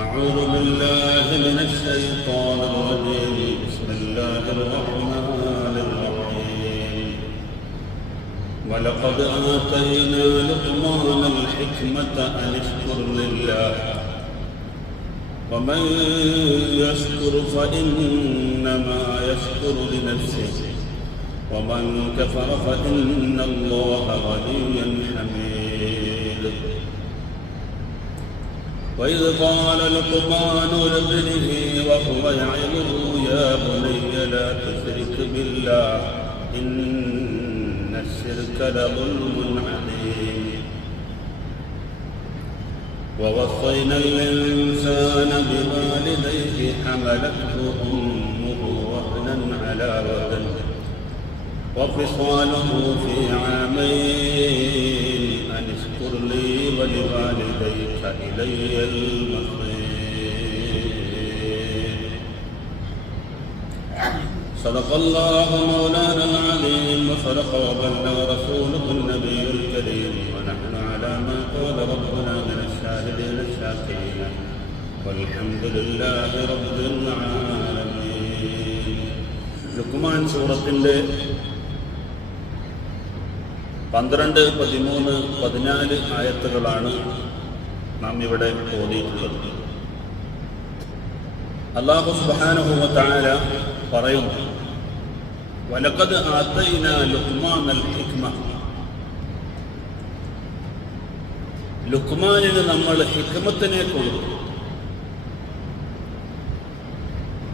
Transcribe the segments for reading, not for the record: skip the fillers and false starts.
أعوذ بالله من الشيطان الرجيم. بسم الله الرحمن الرحيم. ولقد آتينا لقمان الحكمة أن اشكر لله ومن يشكر فإنما يشكر لنفسه ومن كفر فإن الله غني حميد. وإذ قال لقمان لابنه وهو يعظه يا بني لا تشرك بالله إن الشرك لظلم عظيم. ووصينا الإنسان بوالديه حملته أمه وهنا على وهن وفصاله في عامين أن اشكر لي ولوالديك إلي المصير. صدق الله مولانا العظيم وصدق وبلغ رسوله النبي الكريم ونحن على ما قال ربنا من الشاهدين الشاكرين والحمد لله رب العالمين. ലുക്മാൻ സൂറത്തിന്റെ 12, 13, 14 ആയത്തുകളാണ് നാം ഇവിടെ ഓതിയിട്ടുള്ളത്. അല്ലാഹു സുബ്ഹാനഹു വ തആല പറയുന്നു, വലഖദ് ആതൈനാ ലുക്മാനൽ ഹിക്മ. ലുക്മാനിന് നമ്മൾ ഹിക്മത്തിനെ കൊടുത്തു.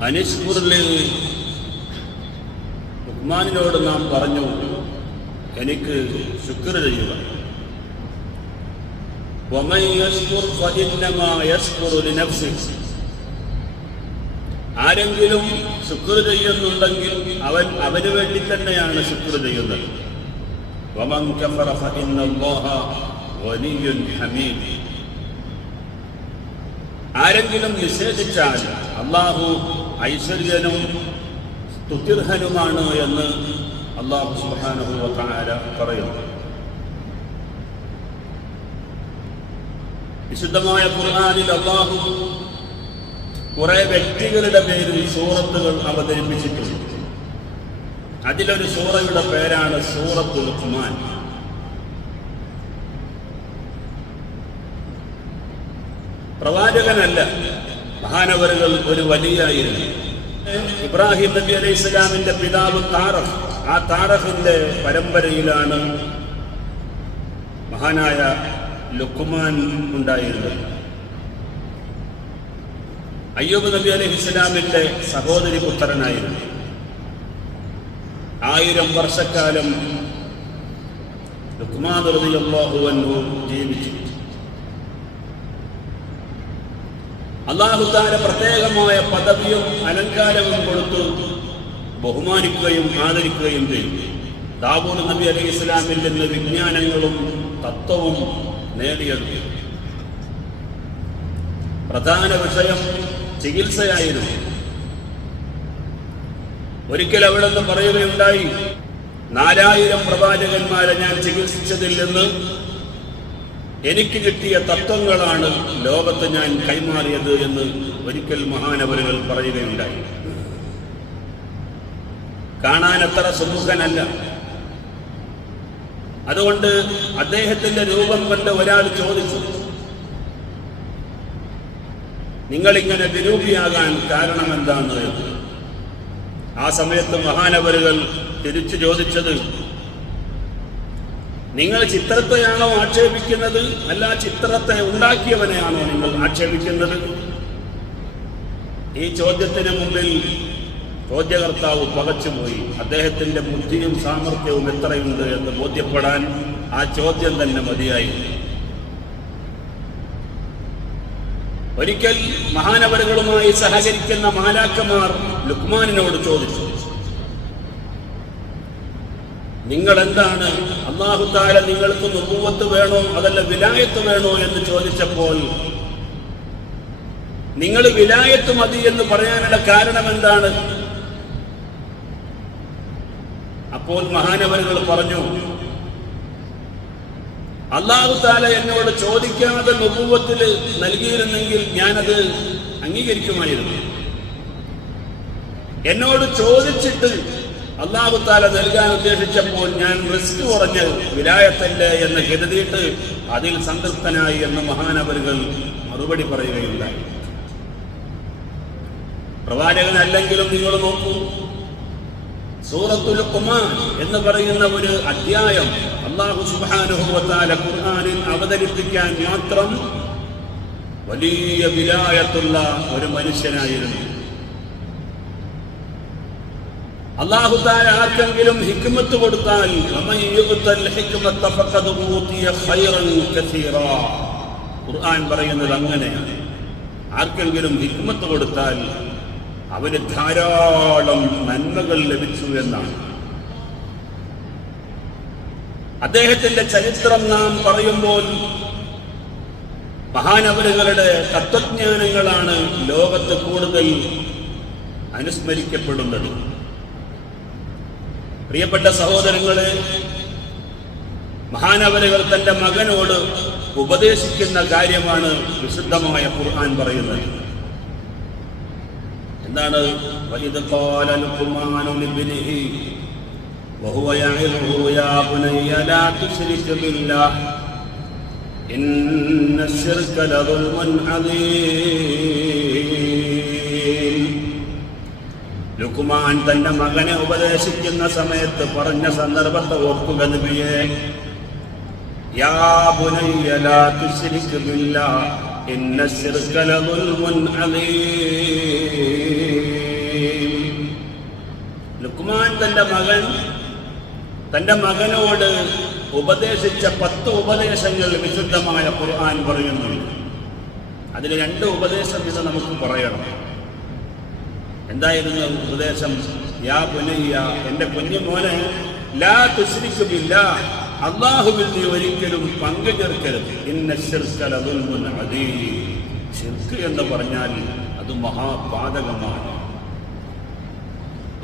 അനിഷ്കുർലി, ലുക്മാനിനോട് നാം പറഞ്ഞു, എനിക്ക് ശുക്ർ ചെയ്യുക. വമൻ യശ്കുർ ഫഇന്നമാ യശ്കുറു ലിനഫ്സിഹി. ആരെങ്കിലും ശുക്ർ ചെയ്യുന്നുണ്ടെങ്കിൽ അവന് വേണ്ടി തന്നെയാണ് ശുക്ർ ചെയ്യുന്നത്. വമൻ കഫറ ഫഇന്നല്ലാഹ ഗനിയ്യുൻ ഹമീദ്. ആരെങ്കിലും നിഷേധിച്ചാൽ അല്ലാഹു ഐശ്വര്യനും സ്തുത്യർഹനുമാണ് എന്ന് അല്ലാഹു സുബ്ഹാനഹു വ തആല പറയുന്നു. വിശുദ്ധമായ ഖുർആനിൽ അല്ലാഹു കുറെ വ്യക്തികളുടെ പേരിൽ സൂറത്തുകൾ അവതരിപ്പിച്ചിട്ടുണ്ട്. അതിലൊരു സൂറയുടെ പേരാണ് സൂറത്തുൽ ലുഖ്മാൻ. പ്രവാചകനല്ല, മഹാനവറുകൾ ഒരു വലിയായിരുന്നു. ഇബ്രാഹിം നബി അലൈഹി ഇസ്ലാമിന്റെ പിതാവ് താറഖ്. ആ താറഖിന്റെ പരമ്പരയിലാണ് മഹാനായ ലുഖ്മാൻ ഉണ്ടായിരുന്നത്. അയ്യൂബ് നബി അലൈഹി ഇസ്ലാമിന്റെ സഹോദരി പുത്രനായിരുന്നു. 1000 വർഷക്കാലം ലുഖ്മാൻ റളിയല്ലാഹു അൻഹു ജീവിച്ചു. അല്ലാഹു തആല പ്രത്യേകമായ പദവിയും അലങ്കാരവും കൊടുത്തു ബഹുമാനിക്കുകയും ആദരിക്കുകയും ചെയ്തു. ദാവൂദ് നബി അലൈഹി ഇസ്ലാമിൽ നിന്ന് വിജ്ഞാനങ്ങളും തത്വവും നേടിയെടുത്തു. പ്രധാന വിഷയം ചികിത്സയായിരുന്നു. ഒരിക്കൽ അവിടെ നിന്ന് പറയുകയുണ്ടായി, 4000 പ്രവാചകന്മാരെ ഞാൻ ചികിത്സിച്ചതിൽ നിന്ന് എനിക്ക് കിട്ടിയ തത്വങ്ങളാണ് ലോകത്ത് ഞാൻ കൈമാറിയത് എന്ന് ഒരിക്കൽ മഹാനവരുകൾ പറയുകയുണ്ടായി. കാണാൻ അത്ര സുമുഖനല്ല. അതുകൊണ്ട് അദ്ദേഹത്തിന്റെ രൂപം കണ്ട് ഒരാൾ ചോദിച്ചു, നിങ്ങളിങ്ങനെ വിരൂപിയാകാൻ കാരണം എന്താണ് എന്ന്. ആ സമയത്ത് മഹാനവരുകൾ തിരിച്ചു ചോദിച്ചത്, നിങ്ങൾ ചിത്രത്തെയാണോ ആക്ഷേപിക്കുന്നത്, അല്ല ചിത്രത്തെ ഉണ്ടാക്കിയവനെയാണോ നിങ്ങൾ ആക്ഷേപിക്കുന്നത്? ഈ ചോദ്യത്തിന് മുമ്പിൽ ചോദ്യകർത്താവ് പകച്ചുപോയി. അദ്ദേഹത്തിന്റെ ബുദ്ധിയും സാമർഥ്യവും എത്രയുണ്ട് എന്ന് ബോധ്യപ്പെടാൻ ആ ചോദ്യം തന്നെ മതിയായി. ഒരിക്കൽ മഹാനവരുകളുമായി സഹകരിക്കുന്ന മാലാക്കമാർ ലുഖ്മാനിനോട് ചോദിച്ചു, നിങ്ങൾ എന്താണ്, അല്ലാഹു തആല നിങ്ങൾക്ക് നുബുവത്ത് വേണോ അതല്ല വിലായത്ത് വേണോ എന്ന് ചോദിച്ചപ്പോൾ നിങ്ങൾ വിലായത്ത് മതി എന്ന് പറയാനുള്ള കാരണം എന്താണ്? അപ്പോൾ മഹാനവരുകൾ പറഞ്ഞു, അല്ലാഹു തആല എന്നോട് ചോദിക്കാതെ നുബുവത്തിൽ നൽകിയിരുന്നെങ്കിൽ ഞാനത് അംഗീകരിക്കുമായിരുന്നു. എന്നോട് ചോദിച്ചിട്ട് അല്ലാഹു തആല നൽകാൻ ഉദ്ദേശിച്ചപ്പോൾ ഞാൻ റിസ്ക് കുറഞ്ഞ് വിലായത്തല്ലേ എന്ന് കരുതിയിട്ട് അതിൽ സംതൃപ്തനായി എന്ന് മഹാനവരുകൾ മറുപടി പറയുകയുണ്ടായി. പ്രവാചകനല്ലെങ്കിലും നിങ്ങൾ നോക്കൂ, സൂറത്തുൽ ലുഖ്മാൻ എന്ന് പറയുന്ന ഒരു അധ്യായം അല്ലാഹു സുബ്ഹാനഹു വ തആല ഖുർആനിൽ അവതരിപ്പിക്കാൻ മാത്രം വലിയ വിലായത്തുള്ള ഒരു മനുഷ്യനായിരുന്നു. അല്ലാഹു തആല ആർക്കെങ്കിലും ഹിക്മത്ത് കൊടുത്താൽ വമൻ യുഅ്തൽ ഹിക്മത ഫഖദ് ഊതിയ ഖൈറൻ കസീറാ, ഖുർആൻ പറയുന്നത് അങ്ങനെയാണ്. ആർക്കെങ്കിലും ഹിക്മത്ത് കൊടുത്താൽ അവന് ധാരാളം നന്മകൾ ലഭിച്ചു എന്നാണ്. അദ്ദേഹത്തിന്റെ ചരിത്രം നാം പറയുമ്പോൾ മഹാനവരുകളുടെ തത്വജ്ഞാനങ്ങളാണ് ലോകത്ത് കൂടുതൽ അനുസ്മരിക്കപ്പെടുന്നത്. പ്രിയപ്പെട്ട സഹോദരങ്ങളെ, മഹാനവരുകൾ തന്റെ മകനോട് ഉപദേശിക്കുന്ന കാര്യമാണ് വിശുദ്ധമായ ഖുർആൻ പറയുന്നത്. എന്താണ്? വഇദ് ഖാല ലുഖ്മാനു ലിബ്നിഹി വഹുവ യഇദുഹു യാ ബുനയ്യ ലാ തുശ്രിക് ബില്ലാഹ് ഇന്ന അശ്ശിർക ലദുൽമുൻ അദീം. ലുഖ്മാൻ തന്റെ മകനെ ഉപദേശിക്കുന്ന സമയത്ത് പറഞ്ഞ സന്ദർഭത്തെ ഓർക്കുക നബിയേ. യാ ബുനയ്യ ലാ തുശ്രിക് ബില്ലാഹ് ഇന്ന അശ്ശിർക ലദുൽമുൻ അദീം. ലുഖ്മാൻ തന്റെ മകനോട് ഉപദേശിച്ച 10 ഉപദേശങ്ങൾ വിശുദ്ധമായ ഖുർആൻ പറയുന്നുണ്ട്. അതിൽ 2 ഉപദേശം ഇത് നമുക്ക് പറയണം. എന്തായിരുന്നു ഉപദേശം? യാ ബുനയ്യ, എന്റെ കുഞ്ഞുമോനെ, ലാ തുശ്രിക് ബില്ലാഹ്, അല്ലാഹുവിൽ നീ ഒരിക്കലും പങ്കു ചേർക്കരുത്. ഇന്ന അശ്ശിർക ലദുൽമുൻ അദീം. ശിർക്ക് എന്ന് പറഞ്ഞാൽ അത് മഹാപാതകമാണ്.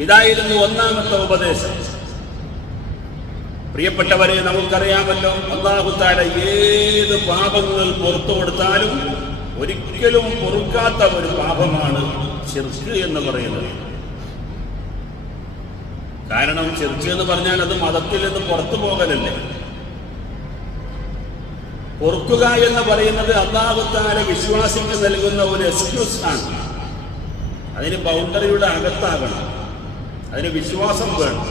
ഇതായിരുന്നു ഒന്നാമത്തെ ഉപദേശം. പ്രിയപ്പെട്ടവരെ, നമുക്കറിയാമല്ലോ, അല്ലാഹു തആല ഏത് പാപങ്ങൾ പുറത്തു കൊടുത്താലും ഒരിക്കലും പൊറുക്കാത്ത ഒരു പാപമാണ് ശിർക്ക് എന്ന് പറയുന്നത്. കാരണം ശിർക്ക് എന്ന് പറഞ്ഞാൽ അത് മതത്തിൽ നിന്ന് പുറത്തു പോകലല്ലേ. പൊറുക്കുക എന്ന് പറയുന്നത് അല്ലാഹു തആല വിശ്വാസിക്ക് നൽകുന്ന ഒരു എക്സ്ക്യൂസ് ആണ്. അതിന് ബൗണ്ടറിയുടെ അകത്താകണം, അതിന് വിശ്വാസം വേണം.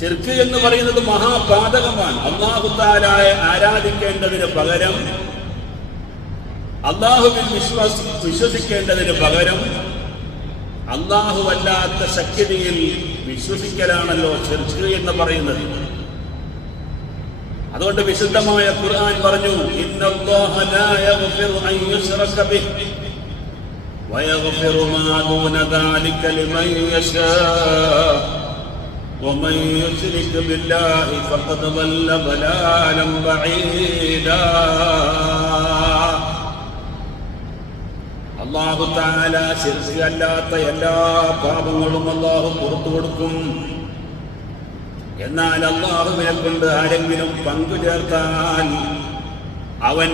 ശിർക്ക് എന്ന് പറയുന്നത് മഹാപാതകമാണ്. അല്ലാഹു തആലയെ ആരാധിക്കേണ്ടതിന് പകരം അല്ലാഹുവിൽ വിശ്വസിക്കേണ്ടതിന് പകരം അല്ലാഹുവല്ലാത്ത ശക്തിയിൽ വിശ്വസിക്കലാണല്ലോ ശിർക്ക് എന്ന് പറയുന്നത്. അതുകൊണ്ട് വിശുദ്ധമായ ഖുർആൻ പറഞ്ഞു, ഇന്നല്ലാഹ ലാ യഗ്ഫിറു അൻ യുശ്റക ബിഹി വയഗ്ഫിറു മാ ദൂന ദാലിക ലിമൻ യശാ വമൻ യുശ്രിക് ബില്ലാഹി ഫഖദ് ളല്ല ളലാലൻ ബഈദാ. അല്ലാഹു തആല ശിർക്ക് അല്ലാത്ത എല്ലാ പാപങ്ങളും അല്ലാഹു പുറത്തു കൊടുക്കും. എന്നാൽ അല്ലാഹുവിനെ കൊണ്ട് ആരെങ്കിലും പങ്കു ചേർത്താൽ അവൻ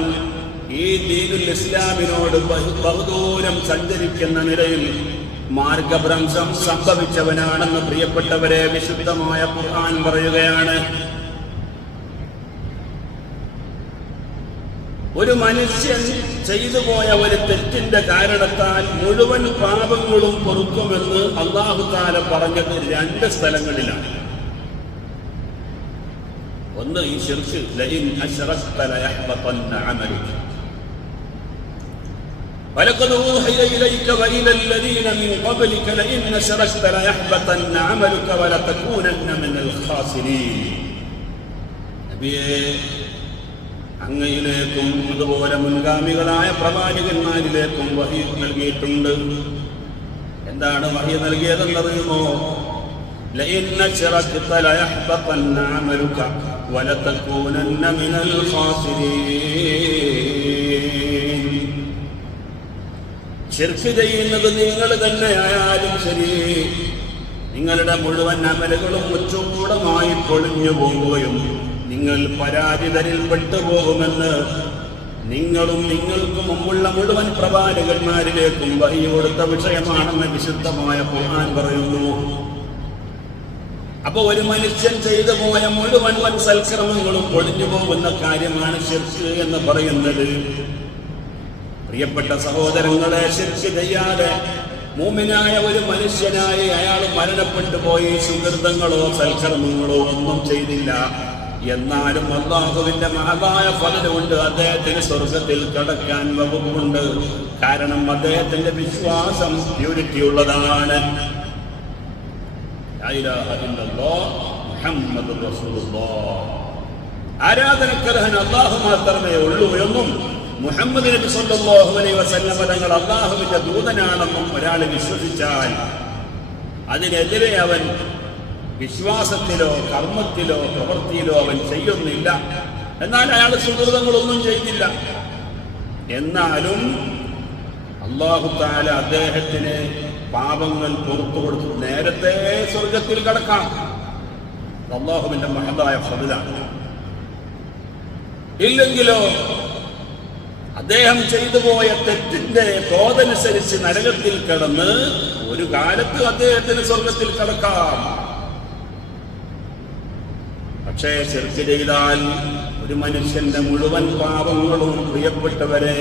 ഈ ദീനുൽ ഇസ്ലാമിനോട് ബഹുദൂരം സഞ്ചരിക്കുന്ന നിലയിൽ മാർഗഭ്രംശം സംഭവിച്ചവനാണെന്ന് പ്രിയപ്പെട്ടവരെ വിശുദ്ധമായ ഖുർആൻ പറയുകയാണ്. ഒരു മനുഷ്യൻ ചെയ്തു പോയ ഒരു തെറ്റിന്റെ കാരണത്താൽ മുഴുവൻ പാപങ്ങളും പൊറുക്കുമെന്ന് അല്ലാഹു തആല പറഞ്ഞത് 2 സ്ഥലങ്ങളിലാണ്. ഒന്ന് ഈ ശിർക്ക്, ലഇൻ അശ്റക്ത ലയഹ്ബതന്ന അമലുക വലഖദ് ഊഹിയ ഇലൈക വഇല الذين من قبلك لئن أشركت ليحبطن عملك ولتكونن من الخاسرين. നബിയേ, അങ്ങയിലേക്കും അതുപോലെ മുൻഗാമികളായ പ്രവാചകന്മാരിലേക്കും വഹി നൽകിയിട്ടുണ്ട്. എന്താണ് വഹി നൽകിയതെന്നറിയുമോ? ലഇൻ അശ്റക്ത ലയഹ്ബതന്ന അമലുക വലതകൂനന്ന മിനൽ ഖാസിരീൻ. ശിർക്ക് ചെയ്യുന്നത് നിങ്ങൾ തന്നെയായാലും ശരി, നിങ്ങളുടെ മുഴുവൻ അമലുകളും മുച്ചൂടമായി പൊളിഞ്ഞു പോകുകയും നിങ്ങൾ പരാജിതരിൽ പെട്ടുപോകുമെന്ന് നിങ്ങളും നിങ്ങൾക്ക് മുമ്പുള്ള മുഴുവൻ പ്രവാചകന്മാരിലേക്കും വഹി കൊടുത്ത വിഷയമാണെന്ന് വിശുദ്ധമായ ഖുർആൻ പറയുന്നു. അപ്പൊ ഒരു മനുഷ്യൻ ചെയ്തു പോയ മുഴുവൻ വൻ സൽക്രമങ്ങളും പൊളിഞ്ഞു പോകുന്ന കാര്യമാണ് ശിർക്ക് എന്ന് പറയുന്നത്. പ്രിയപ്പെട്ട സഹോദരങ്ങളെ, ശിർക്ക് ചെയ്യാതെ മുഅ്മിനായ ഒരു മനുഷ്യനായി അയാൾ മരണപ്പെട്ടു പോയി സുകൃതങ്ങളോ സൽക്കർമ്മങ്ങളോ ഒന്നും ചെയ്തില്ല, എന്നാലും അല്ലാഹുവിന്റെ മഹതായ ഫലമുണ്ട്, അദ്ദേഹത്തിന് സ്വർഗത്തിൽ കടക്കാൻ വകുപ്പുണ്ട്. കാരണം അദ്ദേഹത്തിന്റെ വിശ്വാസം പ്യൂരിറ്റി ഉള്ളതാണ്. ലാ ഇലാഹ ഇല്ലല്ലാഹ് മുഹമ്മദുർ റസൂലുള്ളാഹ്. ആരാധനക്കർഹൻ അല്ലാഹു മാത്രമേ ഉള്ളൂ എന്നും മുഹമ്മദ് നബി സല്ലല്ലാഹു അലൈഹി വസല്ലം തങ്ങൾ അല്ലാഹുവിന്റെ ദൂതനാണെന്നും ഒരാൾ വിശ്വസിച്ചാൽ അതിനെതിരെ അവൻ വിശ്വാസത്തിലോ കർമ്മത്തിലോ പ്രവൃത്തിയിലോ അവൻ ചെയ്യുന്നില്ല. എന്നാൽ അയാൾ സുകൃതങ്ങളൊന്നും ചെയ്തില്ല. എന്നാലും അല്ലാഹു തആല അദ്ദേഹത്തിന് പാപങ്ങൾ പുറത്തു കൊടുത്തു നേരത്തെ സ്വർഗത്തിൽ കടക്കാം. അല്ലാഹുവിന്റെ മഹതായ ഫضലാണ്. ഇല്ലെങ്കിലോ അദ്ദേഹം ചെയ്തു പോയ തെറ്റിന്റെ തോതനുസരിച്ച് നരകത്തിൽ കിടന്ന് ഒരു കാലത്ത് അദ്ദേഹത്തിന് സ്വർഗത്തിൽ കടക്കാം. പക്ഷേ ശിർക്ക് ചെയ്താൽ ഒരു മനുഷ്യന്റെ മുഴുവൻ പാപങ്ങളും, പ്രിയപ്പെട്ടവരെ,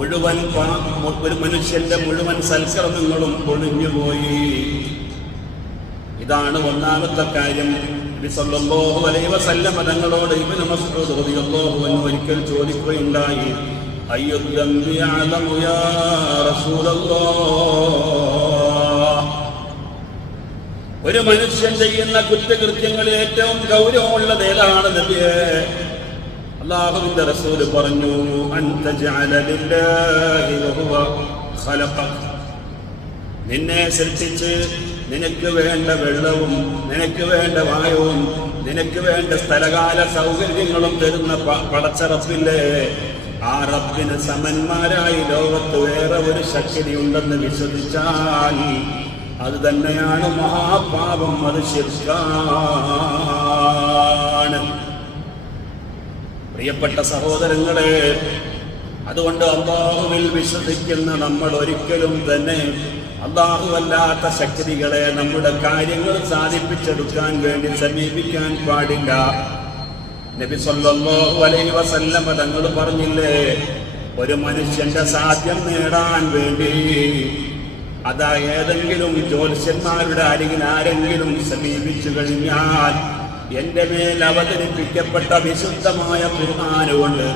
ഒരു മനുഷ്യന്റെ മുഴുവൻ സൽക്കർമ്മങ്ങളും പൊളിഞ്ഞുപോയി. ഇതാണ് ഒന്നാമത്തെ കാര്യം. നബി സല്ലല്ലാഹു അലൈഹി വസല്ലം തങ്ങളോട് ഇബ്നു മസ്ഊദ് റളിയല്ലാഹു അൻഹു ഒരിക്കൽ ചോദിക്കുകയുണ്ടായി, അയ്യു ദംബി അഅലമു യാ റസൂലല്ലാഹ്, ഒരു മനുഷ്യൻ ചെയ്യുന്ന കുറ്റകൃത്യങ്ങളിൽ ഏറ്റവും ഗൗരവമുള്ളത് ഏതാണ് നബിയേ? അല്ലാഹുവിന്റെ റസൂൽ പറഞ്ഞു, അൻ തജഅല ലില്ലാഹി വഹുവ ഖലഖക, നിന്നെ സൃഷ്ടിച്ച് നിനക്ക് വേണ്ട വെള്ളവും നിനക്ക് വേണ്ട വായുവും നിനക്ക് വേണ്ട സ്ഥലകാല സൗകര്യങ്ങളും തരുന്ന പടച്ച റബ്ബില്ലേ, ആ റബ്ബിന് സമന്മാരായി ലോകത്ത് വേറെ ഒരു ശക്തി ഉണ്ടെന്ന് വിശ്വസിച്ചാൽ അത് തന്നെയാണ് മഹാപാപം, അത് ശിർക്കാണ്. പ്രിയപ്പെട്ട സഹോദരങ്ങളെ, അതുകൊണ്ട് അല്ലാഹുവിൽ വിശ്വസിക്കുന്ന നമ്മൾ ഒരിക്കലും തന്നെ അല്ലാഹുവല്ലാത്ത ശക്തികളെ നമ്മുടെ കാര്യങ്ങൾ സാധിപ്പിച്ചെടുക്കാൻ വേണ്ടി സമീപിക്കാൻ പാടില്ല. നബി സല്ലല്ലാഹു അലൈഹി വസല്ലം തങ്ങൾ പറഞ്ഞില്ലേ, ഒരു മനുഷ്യന്റെ സാധ്യം നേടാൻ വേണ്ടി അതാ ഏതെങ്കിലും ജ്യോത്സ്യന്മാരുടെ അരികിൽ ആരെങ്കിലും സമീപിച്ചു കഴിഞ്ഞാൽ എന്റെ മേൽ അവതരിപ്പിക്കപ്പെട്ട വിശുദ്ധമായ ഖുർആൻ കൊണ്ട്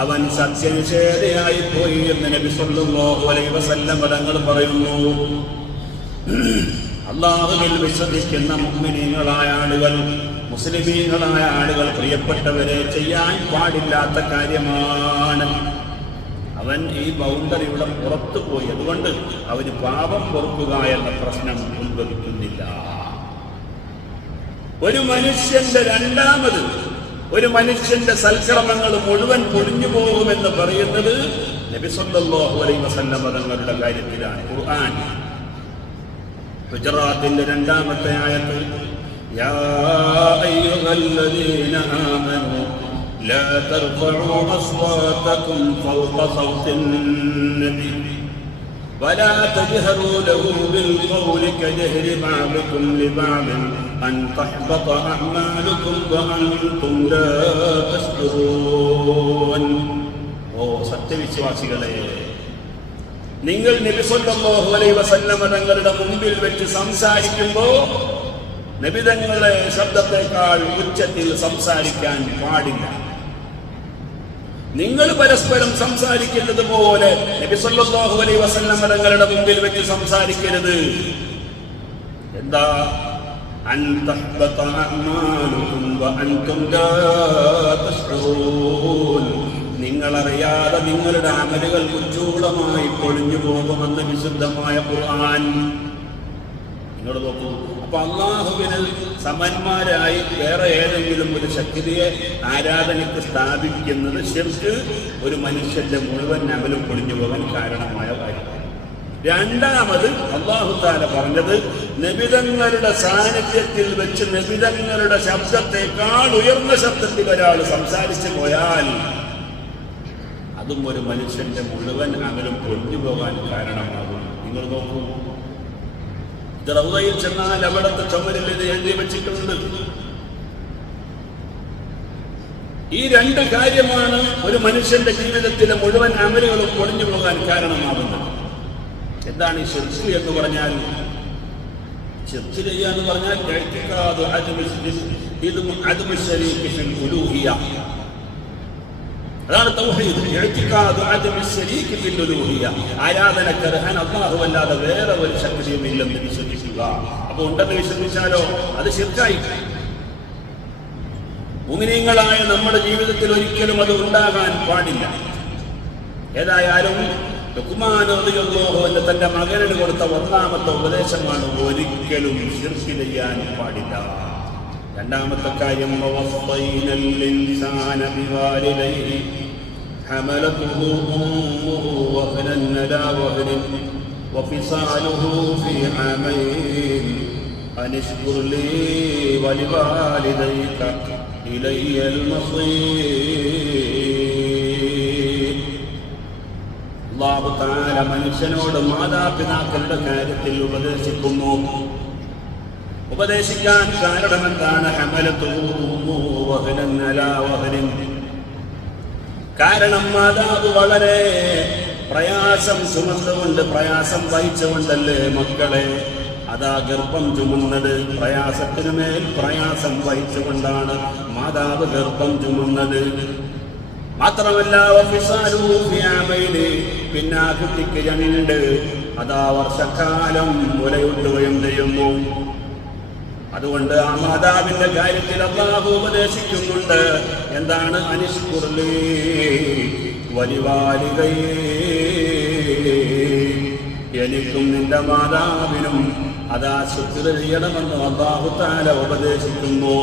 അവൻ സത്യനിഷേധിയായി പോയി എന്ന് നബി സല്ലല്ലാഹു അലൈഹി വസല്ലം തങ്ങൾ പറയുന്നു. അല്ലാഹുവിൽ വിശ്വസിക്കുന്ന മുഅ്മിനീങ്ങളായ ആളുകൾ, മുസ്ലിമീങ്ങളായ ആളുകൾ, പ്രിയപ്പെട്ടവരെ, ചെയ്യാൻ പാടില്ലാത്ത കാര്യമാണ്. അവൻ ഈ ബൗണ്ടറിയുടെ പുറത്തു പോയി, അതുകൊണ്ട് അവന് പാപം പൊറുക്കുക എന്ന പ്രശ്നം ഉത്ഭവിക്കുന്നില്ല. ഒരു മനുഷ്യന്റെ സൽക്കർമ്മങ്ങൾ മുഴുവൻ പൊളിഞ്ഞു പോകുമെന്ന് പറയുന്നത് നബി സല്ലല്ലാഹു അലൈഹി വസല്ലം തങ്ങളുടെ കാര്യത്തിലാണ്. ഖുർആൻ ഹുജറാത്തിന്റെ 2-ാമത്തെ ആയത്ത്, യാ അയ്യുഹല്ലദീന ആമനൂ ലാ തർഫഉ അസ്വാതകും ഫൗക സൗത്തിൻ നബി വലാ തജ്ഹറൂ ലഹു ബിൽ ഖൗലി കജഹരി ബഅദികും ലിബഅദിൻ അൻ തഹ്ബത അഅ്മാലുകും വഅൻതും ലാ തശ്ഉറൂൻ. ഓ സത്യവിശ്വാസികളെ, നിങ്ങൾ നബി സല്ലല്ലാഹു അലൈഹി വസല്ലം തങ്ങളുടെ മുമ്പിൽ വെച്ച് സംസാരിക്കുമ്പോൾ നബി തങ്ങളുടെ ശബ്ദത്തെക്കാൾ ഉച്ചത്തിൽ സംസാരിക്കാൻ പാടില്ല. നിങ്ങൾ പരസ്പരം സംസാരിക്കുന്നത് പോലെ നബി സല്ലല്ലാഹു അലൈഹി വസല്ലം തങ്ങളുടെ മുമ്പിൽ വെച്ച് സംസാരിക്കരുത്. എന്താ? അൻ തഹ്ബത അഅ്മാലുകും വഅൻതും ലാ തശ്ഉറൂൻ. നിങ്ങളറിയാതെ നിങ്ങളുടെ അമലുകൾ ഉജ്ജ്വലമായി പൊളിഞ്ഞു പോകുമെന്ന് വിശുദ്ധമായ ഖുർആൻ. നിങ്ങൾ നോക്കൂ, അപ്പൊ അല്ലാഹുവിന് സമന്മാരായി വേറെ ഏതെങ്കിലും ഒരു ശക്തിയെ ആരാധനയ്ക്ക് സ്ഥാപിക്കുന്നത് ശിർക്ക് ഒരു മനുഷ്യന്റെ മുഴുവൻ അമലും പൊളിഞ്ഞു പോകാൻ കാരണമായ കാര്യമാണ്. രണ്ടാമത് അല്ലാഹു തആല പറഞ്ഞത് നബിതങ്ങളുടെ സാന്നിധ്യത്തിൽ വെച്ച് നബിതങ്ങളുടെ ശബ്ദത്തെക്കാൾ ഉയർന്ന ശബ്ദത്തിൽ ഒരാൾ സംസാരിച്ചു പോയാൽ അതും ഒരു മനുഷ്യന്റെ മുഴുവൻ അമലും കൊണ്ടുപോകാൻ കാരണമാകും. നിങ്ങൾ നോക്കൂ, ഇത് റൗളയിൽ ചെന്നാൽ അവിടുത്തെ ചുമരിൽ ഇത് എഴുതി വെച്ചിട്ടുണ്ട്. ഈ രണ്ട് കാര്യമാണ് ഒരു മനുഷ്യന്റെ ജീവിതത്തിലെ മുഴുവൻ അമലുകളും പൊളിഞ്ഞു പോകാൻ കാരണമാകുന്നത്. എന്താണ് ഈ ശിർക്ക് എന്ന് പറഞ്ഞാൽ? ശിർക്ക് ചെയ്യുക എന്ന് പറഞ്ഞാൽ അതാണ് തൗഹീദ്. ആരാധനക്കർഹൻ അല്ലാഹുവല്ലാതെ വേറെ ഒരു ശക്തിയും ഇല്ലെന്ന് വിശ്വസിക്കുക. അപ്പൊ ഉണ്ടെന്ന് വിശ്വസിച്ചാലോ അത് ശിർക്കായി. മുഅ്മിനീങ്ങളായ നമ്മുടെ ജീവിതത്തിൽ ഒരിക്കലും അത് ഉണ്ടാകാൻ പാടില്ല. ഏതായാലും ലുഖ്മാൻ റളിയല്ലാഹു അൻഹു തന്റെ മകനിന് കൊടുത്ത ഒന്നാമത്തെ ഉപദേശമാണ് ഒരിക്കലും ശിർക്ക് ചെയ്യാൻ പാടില്ല. രണ്ടാമത്തെ കാര്യം വവസ്സൈനൽ ഇൻസാന ബിവാലിദൈഹി ഹമലതുഹു ഉമ്മുഹു വഹ്നൻ അലാ വഹ്നിൻ വഫിസാലുഹു ഫീ ആമൈൻ അനിശ്കുർ ലീ വലിവാലിദൈക ഇലയ്യൽ മസീർ. അല്ലാഹു തആല മനുഷ്യനോട് മാതാപിതാക്കളുടെ കാര്യത്തിൽ ഉപദേശിക്കുന്നു. ഉപദേശിക്കാൻ കാരണമെന്താണ്? കാരണം മാതാവ് വളരെ പ്രയാസം ചുമന്നുകൊണ്ട്, പ്രയാസം വഹിച്ചുകൊണ്ടല്ലേ മക്കളെ അതാ ഗർഭം ചുമന്നത്. പ്രയാസത്തിനു മേൽ പ്രയാസം വഹിച്ചുകൊണ്ടാണ് മാതാവ് ഗർഭം ചുമന്നത്. മാത്രമല്ല പിന്നെ ആ കുട്ടിക്ക് 2 അതാ വർഷക്കാലം മുലയൂട്ടുകയും ചെയ്യുന്നു. അതുകൊണ്ട് ആ മാതാവിന്റെ കാര്യത്തിൽ അല്ലാഹു ഉപദേശിക്കുന്നുണ്ട്. എന്താണ്? അനിഷ്കുർലി വലിവാലിദൈ, എനിക്കും നിന്റെ മാതാവിനും അതാ ശുക്ർ ചെയ്യണമെന്ന് അല്ലാഹു തആല ഉപദേശിക്കുന്നു.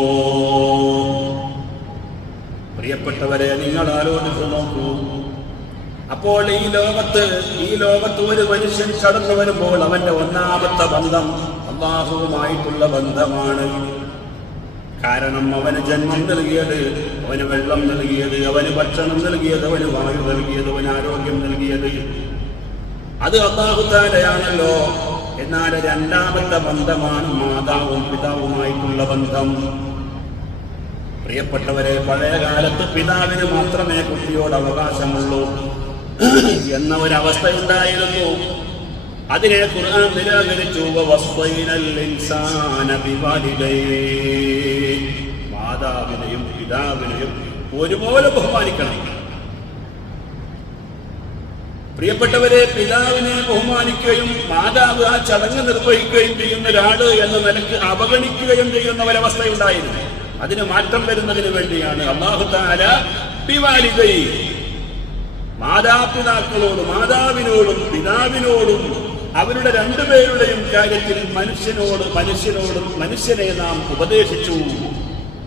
പ്രിയപ്പെട്ടവരെ, നിങ്ങൾ ആലോചിച്ചു നോക്കൂ. അപ്പോൾ ഈ ലോകത്ത് ഒരു മനുഷ്യൻ കടന്നു വരുമ്പോൾ അവന്റെ ഒന്നാമത്തെ ബന്ധം അല്ലാഹുവുമായിട്ടുള്ള ബന്ധമാണ്. കാരണം അവന് ജന്മം നൽകിയത്, അവന് വെള്ളം നൽകിയത്, അവന് ഭക്ഷണം നൽകിയത്, അവന് വായു നൽകിയത്, അവന് ആരോഗ്യം നൽകിയത് അത് അല്ലാഹു തആലയാണല്ലോ. എന്നാൽ രണ്ടാമത്തെ ബന്ധമാണ് മാതാവും പിതാവുമായിട്ടുള്ള ബന്ധം. പ്രിയപ്പെട്ടവരെ, പഴയ കാലത്ത് പിതാവിന് മാത്രമേ കുട്ടിയോട് അവകാശമുള്ളൂ എന്ന ഒരവസ്ഥയുണ്ടായിരുന്നു. അതിനെ ഖുർആൻ നിരാകരിച്ചു. വവസ്സൈനൽ ഇൻസാന ബിവാലിദൈഹി, മാതാവിനെയും പിതാവിനെയും ഒരുപോലെ ബഹുമാനിക്കണം. പ്രിയപ്പെട്ടവരെ, പിതാവിനെ ബഹുമാനിക്കുകയും മാതാവ് ആ ചടങ്ങ് നിർവഹിക്കുകയും ചെയ്യുന്ന ഒരാള് എന്ന നിലക്ക് അവഗണിക്കുകയും ചെയ്യുന്ന ഒരവസ്ഥയുണ്ടായിരുന്നു. അതിന് മാറ്റം വരുന്നതിന് വേണ്ടിയാണ് അല്ലാഹു തആല ബിവാലിദൈഹി, മാതാപിതാക്കളോടും മാതാവിനോടും പിതാവിനോടും അവരുടെ രണ്ടുപേരുടെയും കാര്യത്തിൽ മനുഷ്യനെ നാം ഉപദേശിച്ചു.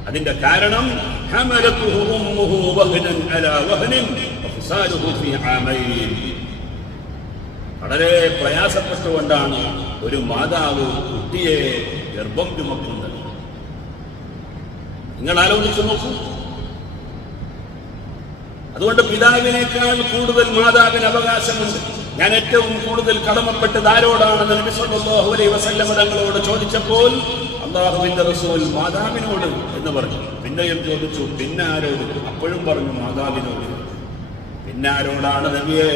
അതിന്റെ കാരണം ഹമലതുഹു ഉമ്മുഹു വഹ്നൻ അലാ വഹ്നിൻ വഫിസാലുഹു ഫീ ആമൈൻ, വളരെ പ്രയാസപ്പെട്ടുകൊണ്ടാണ് ഒരു മാതാവ് കുട്ടിയെ ഗർഭം ചുമക്കുന്നത്. നിങ്ങൾ ആലോചിച്ചു നോക്കൂ. അതുകൊണ്ട് പിതാവിനേക്കാൾ കൂടുതൽ മാതാവിന് അവകാശമുണ്ട്. ഞാൻ ഏറ്റവും കൂടുതൽ കടമപ്പെട്ടത് ആരോടാണെന്ന് നബി സല്ലല്ലാഹു അലൈഹി വസല്ലം തങ്ങളോട് ചോദിച്ചപ്പോൾ അല്ലാഹുവിന്റെ റസൂൽ മാതാവിനോട് എന്ന് പറഞ്ഞു. പിന്നെയും ചോദിച്ചു, പിന്നെ ആരോട്? അപ്പോഴും പറഞ്ഞു മാതാവിനോട്. പിന്നെ ആരോടാണ് നബിയെ?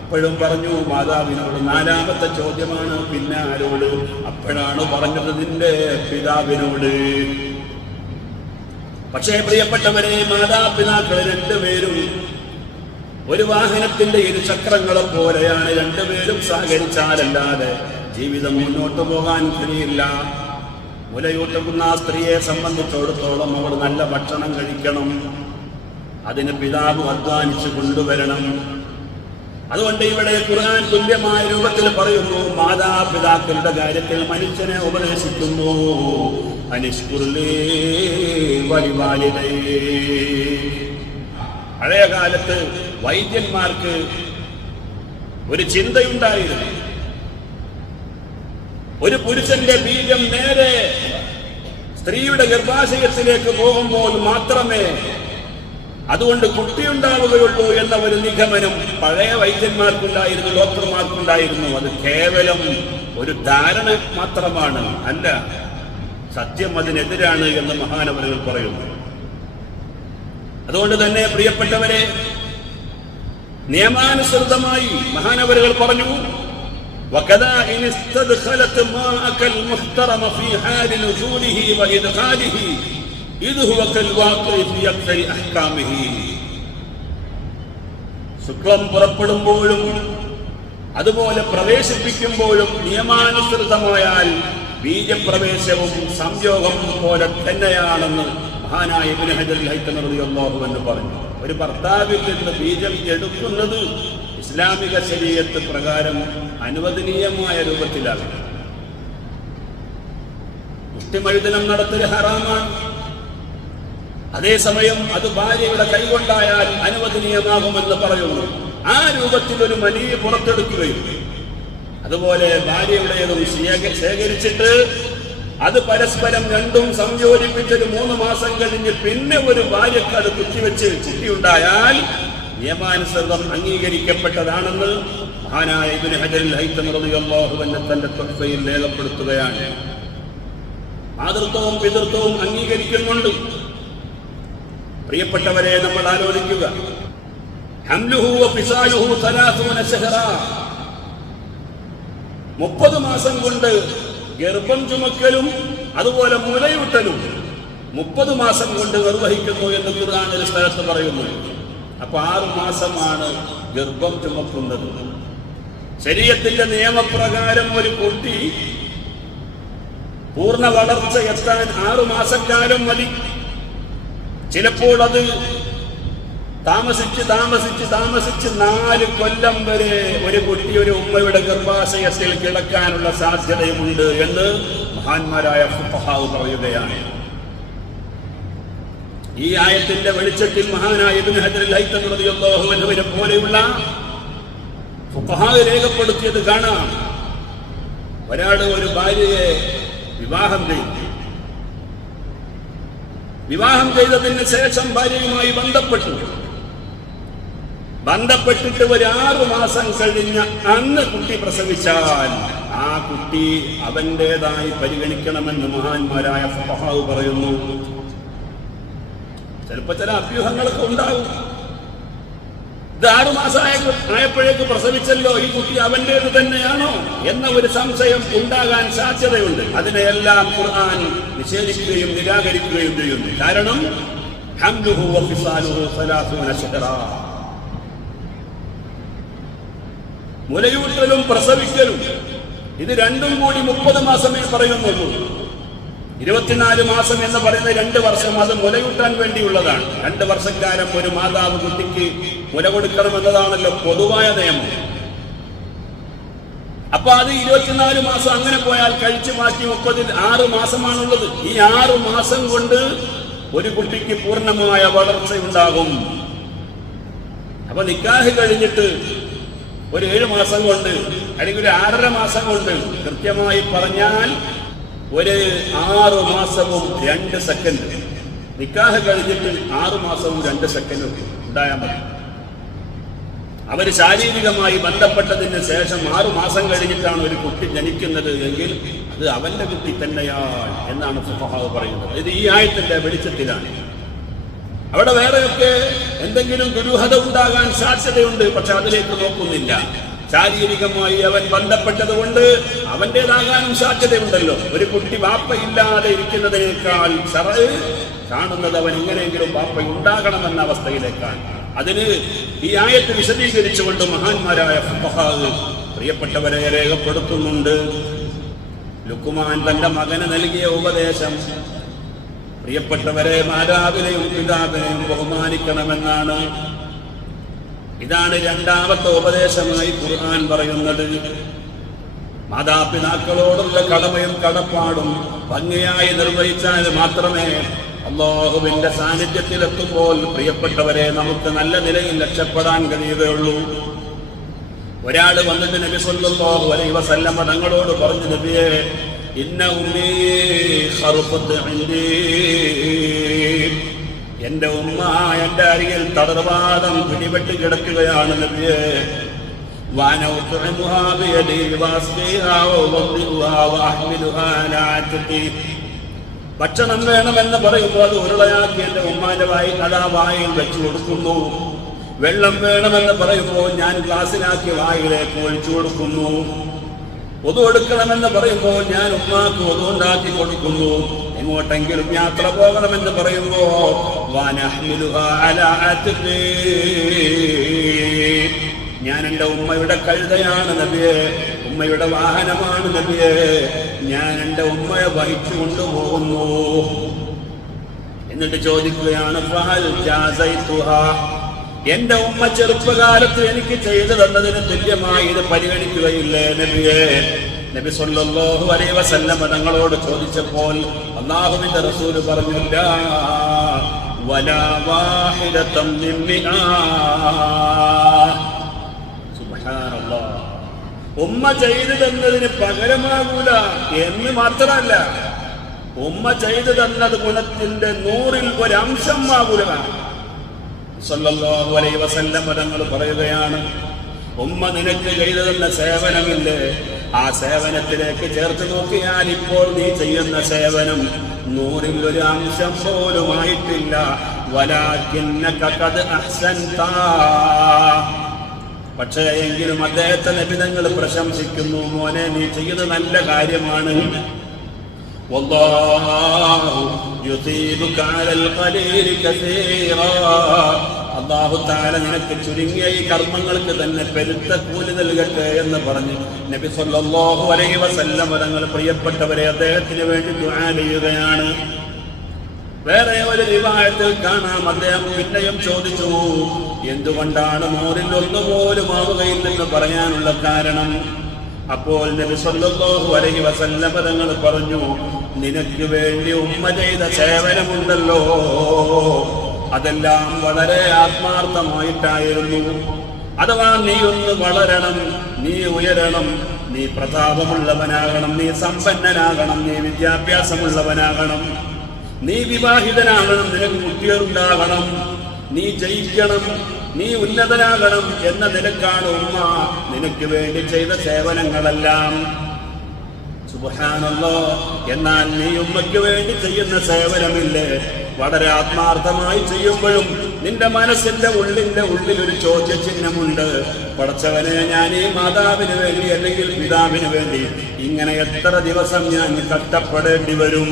അപ്പോഴും പറഞ്ഞു മാതാവിനോട്. 4ാമത്തെ ചോദ്യമാണ് പിന്നെ ആരോട്? അപ്പോഴാണ് പറഞ്ഞത് നിന്റെ പിതാവിനോട്. പക്ഷേ പ്രിയപ്പെട്ടവരെ, മാതാപിതാക്കൾ രണ്ടുപേരും ഒരു വാഹനത്തിന്റെ ഇരുചക്രങ്ങളെ പോലെയാണ്. രണ്ടുപേരും സഹകരിച്ചാലല്ലാതെ ജീവിതം മുന്നോട്ട് പോകാൻ കഴിയില്ല. മുലയൂട്ടുന്ന ആ സ്ത്രീയെ സംബന്ധിച്ചിടത്തോളം അവൾ നല്ല ഭക്ഷണം കഴിക്കണം. അതിന് പിതാവ് അധ്വാനിച്ച് കൊണ്ടുവരണം. അതുകൊണ്ട് ഇവിടെ ഖുർആൻ തുല്യമായ രൂപത്തിൽ പറയുന്നു, മാതാപിതാക്കളുടെ കാര്യത്തിൽ മനുഷ്യനെ ഉപദേശിക്കുന്നു. അനിഷ്കുർലി വലിവാലിദൈഹി. പഴയ കാലത്ത് വൈദ്യന്മാർക്ക് ഒരു ചിന്തയുണ്ടായിരുന്നു. ഒരു പുരുഷന്റെ ബീജം നേരെ സ്ത്രീയുടെ ഗർഭാശയത്തിലേക്ക് പോകുമ്പോൾ മാത്രമേ അതുകൊണ്ട് കുട്ടിയുണ്ടാവുകയുള്ളൂ എന്ന ഒരു നിഗമനം പഴയ വൈദ്യന്മാർക്കുണ്ടായിരുന്നു, ഡോക്ടർമാർക്കുണ്ടായിരുന്നു. അത് കേവലം ഒരു ധാരണ മാത്രമാണ്, അല്ല, സത്യം അതിനെതിരാണ് എന്ന് മഹാനവരുകൾ പറയുന്നു. അതുകൊണ്ട് തന്നെ പ്രിയപ്പെട്ടവരെ, നിയമാനുസൃതമായി മഹാനവരുകൾ പറഞ്ഞു, وكذا إن استدخلت ماءك المحترم في حال نزوله وإدخاله إذ هو كالواقع في أكثر أحكامه. ശുക്ലം പുറപ്പെടുമ്പോഴും അതുപോലെ പ്രവേശിപ്പിക്കുമ്പോഴും നിയമാനുസൃതമായാൽ ബീജപ്രവേശവും സംയോഗം പോലെ തന്നെയാണെന്ന് മഹാനായ ഇബ്നു ഹജർ അൽ-ഹൈതമി റളിയല്ലാഹു അൻഹു പറഞ്ഞു. ഒരു ഭർത്താവിൽ നിന്ന് ബീജം എടുക്കുന്നത് ഇസ്ലാമിക ശരീഅത്ത് പ്രകാരം അനുവദനീയമായ രൂപത്തിലാണ്. മുഷ്ടിമഴുതനം നടത്തൽ ഹറാമാണ്. അതേസമയം അത് ഭാര്യയുടെ കൈകൊണ്ടായാൽ അനുവദനീയമാകുമെന്ന് പറയുന്നു. ആ രൂപത്തിൽ ഒരു മനി പുറത്തെടുക്കുകയും അതുപോലെ ഭാര്യയുടേതും ശേഖരിച്ചിട്ട് അത് പരസ്പരം രണ്ടും സംയോജിപ്പിച്ചൊരു 3 മാസം കഴിഞ്ഞ് പിന്നെ ഒരു ഭാര്യക്ക് അത് കുത്തിവെച്ച് കുട്ടിയുണ്ടായാൽ നിയമാനുസൃതം അംഗീകരിക്കപ്പെട്ടതാണെന്ന് മഹാനായ ഇബ്നു ഹജർ അൽ-ഹൈതമി റളിയല്ലാഹു അൻഹു തന്റെ തുഹ്ഫയിൽ രേഖപ്പെടുത്തുകയാണ്. മാതൃത്വവും പിതൃത്വവും അംഗീകരിക്കുന്നുണ്ട്. പ്രിയപ്പെട്ടവരെ, നമ്മൾ ആലോചിക്കുക, ഹംലുഹു വഫിസാലുഹു 30 ശഹറ, 30 മാസം കൊണ്ട് ഗർഭം ചുമക്കലും അതുപോലെ മുലയൂട്ടലും 30 മാസം കൊണ്ട് നിർവഹിക്കുന്നു എന്ന് ഖുർആൻ ഒരു സ്ഥലത്ത് പറയുന്നു. അപ്പൊ 6 മാസമാണ് ഗർഭം ചുമക്കുന്നത്. ശരീഅത്തിന്റെ നിയമപ്രകാരം ഒരു കുട്ടി പൂർണ്ണ വളർച്ച എത്താൻ 6 മാസക്കാലം മതി. ചിലപ്പോൾ അത് താമസിച്ച് 4 കൊല്ലം വരെ ഒരു കുട്ടി ഒരു ഉമ്മയുടെ ഗർഭാശയത്തിൽ കിടക്കാനുള്ള സാധ്യതയുമുണ്ട് എന്ന് മഹാന്മാരായ ഫുഖഹാ പറയുകയാണ്. ഈ ആയത്തിന്റെ വെളിച്ചത്തിൽ മഹാനായ ഇബ്നു ഹജർ അൽ-ഹൈതമി റളിയല്ലാഹു അൻഹുവിനെ പോലെയുള്ള ഫുഖഹാ രേഖപ്പെടുത്തിയത് കാണാം. ഒരാൾ ഒരു ഭാര്യയെ വിവാഹം ചെയ്തതിന് ശേഷം ഭാര്യയുമായി ബന്ധപ്പെട്ടിട്ട് ഒരു 6 മാസം കഴിഞ്ഞ അന്ന് കുട്ടി പ്രസവിച്ചാൽ ആ കുട്ടി അവന്റേതായി പരിഗണിക്കണമെന്ന് മഹാന്മാരായ ഫുഖഹാ പറയുന്നു. ചിലപ്പോ ചില അഭ്യൂഹങ്ങളൊക്കെ ഉണ്ടാവും. ഇത് 6 മാസം ആയപ്പോഴേക്ക് പ്രസവിച്ചല്ലോ, ഈ കുട്ടി അവന്റേത് തന്നെയാണോ എന്ന ഒരു സംശയം ഉണ്ടാകാൻ സാധ്യതയുണ്ട്. അതിനെയെല്ലാം ഖുർആൻ നിഷേധിക്കുകയും നിരാകരിക്കുകയും ചെയ്യുന്നു. കാരണം ഹംലുഹു വഫിസാലുഹു 30 ശഹറ, മുലയൂട്ടലും പ്രസവിക്കലും ഇത് രണ്ടും കൂടി 30 മാസമേ പറയുന്നുള്ളൂ. 24 മാസം എന്ന് പറയുന്ന 2 വർഷം അത് മുലയൂട്ടാൻ വേണ്ടിയുള്ളതാണ്. 2 വർഷക്കാലം ഒരു മാതാവ് കുട്ടിക്ക് മുല കൊടുക്കണമെന്നതാണല്ലോ പൊതുവായ നിയമം. അപ്പൊ അത് 24 മാസം അങ്ങനെ പോയാൽ കഴിച്ചു മാറ്റി 30-ൽ 6 മാസമാണുള്ളത്. ഈ 6 മാസം കൊണ്ട് ഒരു കുട്ടിക്ക് പൂർണ്ണമായ വളർച്ചയുണ്ടാകും. അപ്പൊ നിക്കാഹ് കഴിഞ്ഞിട്ട് ഒരു 7 മാസം കൊണ്ട് അല്ലെങ്കിൽ ഒരു 6.5 മാസം കൊണ്ട്, കൃത്യമായി പറഞ്ഞാൽ ഒരു 6 മാസവും 2 സെക്കൻഡ്, നിക്കാഹ് കഴിഞ്ഞിട്ട് 6 മാസവും 2 സെക്കൻഡും ഉണ്ടായാൽ മതി. അവർ ശാരീരികമായി ബന്ധപ്പെട്ടതിന് ശേഷം 6 മാസം കഴിഞ്ഞിട്ടാണ് ഒരു കുട്ടി ജനിക്കുന്നത് എങ്കിൽ അത് അവന്റെ കുട്ടി തന്നെയാണ് എന്നാണ് ഫുഖഹാ പറയുന്നത്. ഇത് ഈ ആയത്തിന്റെ വെളിച്ചത്തിലാണ്. അവിടെ വേറെയൊക്കെ എന്തെങ്കിലും ദുരൂഹത ഉണ്ടാകാൻ സാധ്യതയുണ്ട്, പക്ഷെ അതിലേക്ക് നോക്കുന്നില്ല. ശാരീരികമായി അവൻ ബന്ധപ്പെട്ടത് കൊണ്ട് അവന്റേതാകാനും സാധ്യതയുണ്ടല്ലോ. ഒരു കുട്ടി വാപ്പയില്ലാതെ ഇരിക്കുന്നതിനേക്കാൾ ശറഅ് കാണുന്നത് അവൻ എങ്ങനെയെങ്കിലും വാപ്പ ഉണ്ടാകണമെന്ന അവസ്ഥയിലേക്കാണ്. അതിന് ഈ ആയത്ത് വിശദീകരിച്ചുകൊണ്ട് മഹാന്മാരായ ഫുഖഹാ പ്രിയപ്പെട്ടവരെ രേഖപ്പെടുത്തുന്നുണ്ട്. ലുക്മാൻ തന്റെ മകന് നൽകിയ ഉപദേശം, പ്രിയപ്പെട്ടവരെ, മാതാവിനെയും പിതാവിനെയും ബഹുമാനിക്കണമെന്നാണ്. ഇതാണ് 2ാമത്തെ ഉപദേശമായി ഖുർആൻ പറയുന്നത്. മാതാപിതാക്കളോടുള്ള കടമയും കടപ്പാടും ഭംഗിയായി നിർവഹിച്ചാൽ മാത്രമേ അല്ലാഹുവിന്റെ സാന്നിധ്യത്തിലെത്തുമ്പോൾ പ്രിയപ്പെട്ടവരെ നമുക്ക് നല്ല നിലയിൽ രക്ഷപ്പെടാൻ കഴിയുകയുള്ളൂ. ഒരാൾ വന്നിട്ട് നബി സല്ലല്ലാഹു അലൈഹി വസല്ലം തങ്ങളോട് പറഞ്ഞു, നബിയേ, ഇന്ന ഉമ്മീ ഖർഫത്ത് ഇൻദീ, എന്റെ ഉമ്മ എന്റെ അരികിൽ തളർവാദം പിടിപെട്ട് കിടക്കുകയാണ് നബിയേ. വാന ഉത്ഇമുഹാ ബിയദി വസ്ഖിഹാ വവദിഉഹാ വഅഹ്മിലുഹാ അലാ അത്ഖി. ഭക്ഷണം വേണമെന്ന് പറയുമ്പോൾ അത് ഉരുളയാക്കി എന്റെ ഉമ്മാന്റെ വായിൽ വെച്ചു കൊടുക്കുന്നു. വെള്ളം വേണമെന്ന് പറയുമ്പോൾ ഞാൻ ഗ്ലാസ്സിലാക്കി വായിലേക്ക് ഒഴിച്ചു കൊടുക്കുന്നു. ഒതു കൊടുക്കണമെന്ന് പറയുമ്പോൾ ഞാൻ ഉമ്മാക്ക് ഒതുണ്ടാക്കി കൊടുക്കുന്നു. എങ്ങോട്ടെങ്കിലും യാത്ര പോകണമെന്ന് പറയുമ്പോ ഞാൻ എന്റെ ഉമ്മയുടെ കഴുതയാണ് നബിയെ, ഉമ്മയുടെ വാഹനമാണ് നബിയെ, ഞാൻ എന്റെ ഉമ്മയെ വഹിച്ചു കൊണ്ടുപോകുന്നു. എന്നിട്ട് ചോദിക്കുകയാണ്, എന്റെ ഉമ്മ ചെറുപ്പകാലത്ത് എനിക്ക് ചെയ്തു തന്നതിന് തുല്യമായി ഇത് പരിഗണിക്കുകയില്ലേ നബിയെ? നബി സല്ലല്ലാഹു അലൈഹി വസല്ലം തങ്ങളോട് ചോദിച്ചപ്പോൾ അല്ലാഹുവിന്റെ റസൂൽ പറഞ്ഞു, ലാ വലാ വാഹിദതൻ മിൻഹാ. സുബ്ഹാനല്ലാഹ്. ഉമ്മ ചെയ്തു തന്നതിന് പകരമാകൂല എന്ന് മാത്രമല്ല, ഉമ്മ ചെയ്തു തന്നത് ഗുണത്തിന്റെ 100ൽ ഒരു അംശം ആകൂല. സല്ലല്ലാഹു അലൈഹി വസല്ലം തങ്ങൾ പറയുകയാണ്, ഉമ്മ നിനക്ക് ചെയ്തു തന്ന സേവനമില്ലേ, ആ സേവനത്തിലേക്ക് ചേർത്ത് നോക്കിയാൽ ഇപ്പോൾ നീ ചെയ്യുന്ന സേവനം 100ൽ ഒരു അംശം പോലുമായിട്ടില്ല. വലാകിന്നക ഖദ് അഹ്സൻത. പക്ഷേ എങ്കിലും അദ്ദേഹത്തെ നബി തങ്ങൾ പ്രശംസിക്കുന്നു, മോനെ നീ ചെയ്യുന്നത് നല്ല കാര്യമാണ്. വല്ലാഹു യുസീബുക അലൽ ഖലീൽ കസീറാ. അല്ലാഹു തആല നിനക്ക് ചുരുങ്ങിയ ഈ കർമ്മങ്ങൾക്ക് തന്നെ പെരുത്ത കൂലി നൽകട്ടെ എന്ന് പറഞ്ഞ് നബി സല്ലല്ലാഹു അലൈഹി വസല്ലം തങ്ങൾ പ്രിയപ്പെട്ടവരെ അദ്ദേഹത്തിന് വേണ്ടി ദുആ ചെയ്യുകയാണ്. വേറെ ഒരു റിവായത്തിൽ കാണാം, അദ്ദേഹം പിന്നെയും ചോദിച്ചു, എന്തുകൊണ്ടാണ് 100ൽ 1 പോലും ആവുകയില്ലെന്ന് പറയാനുള്ള കാരണം? അപ്പോൾ നബി സല്ലല്ലാഹു അലൈഹി വസല്ലം തങ്ങൾ പറഞ്ഞു, നിനക്ക് വേണ്ടി ഉമ്മ ചെയ്ത സേവനമുണ്ടല്ലോ, അതെല്ലാം വളരെ ആത്മാർത്ഥമായിട്ടായിരുന്നു. അഥവാ നീ ഒന്ന് വളരണം, നീ ഉയരണം, നീ പ്രതാപമുള്ളവനാകണം, നീ സമ്പന്നനാകണം, നീ വിദ്യാഭ്യാസമുള്ളവനാകണം, നീ വിവാഹിതനാകണം, നിനക്ക് കുട്ടികളുണ്ടാകണം, നീ ജയിക്കണം, നീ ഉന്നതനാകണം എന്ന നിലക്കാണ് ഉമ്മ നിനക്ക് വേണ്ടി ചെയ്ത സേവനങ്ങളെല്ലാം. സുബ്ഹാനല്ലാഹ്. എന്നാൽ നീ ഉമ്മയ്ക്ക് വേണ്ടി ചെയ്യുന്ന സേവനമില്ലേ, വളരെ ആത്മാർത്ഥമായി ചെയ്യുമ്പോഴും നിന്റെ മനസ്സിന്റെ ഉള്ളിൽ ഒരു ചോദ്യചിഹ്നമുണ്ട്. പടച്ചവനെ, ഞാൻ ഈ മാതാവിന് വേണ്ടി അല്ലെങ്കിൽ പിതാവിന് വേണ്ടി ഇങ്ങനെ എത്ര ദിവസം ഞാൻ കഷ്ടപ്പെടേണ്ടി വരും?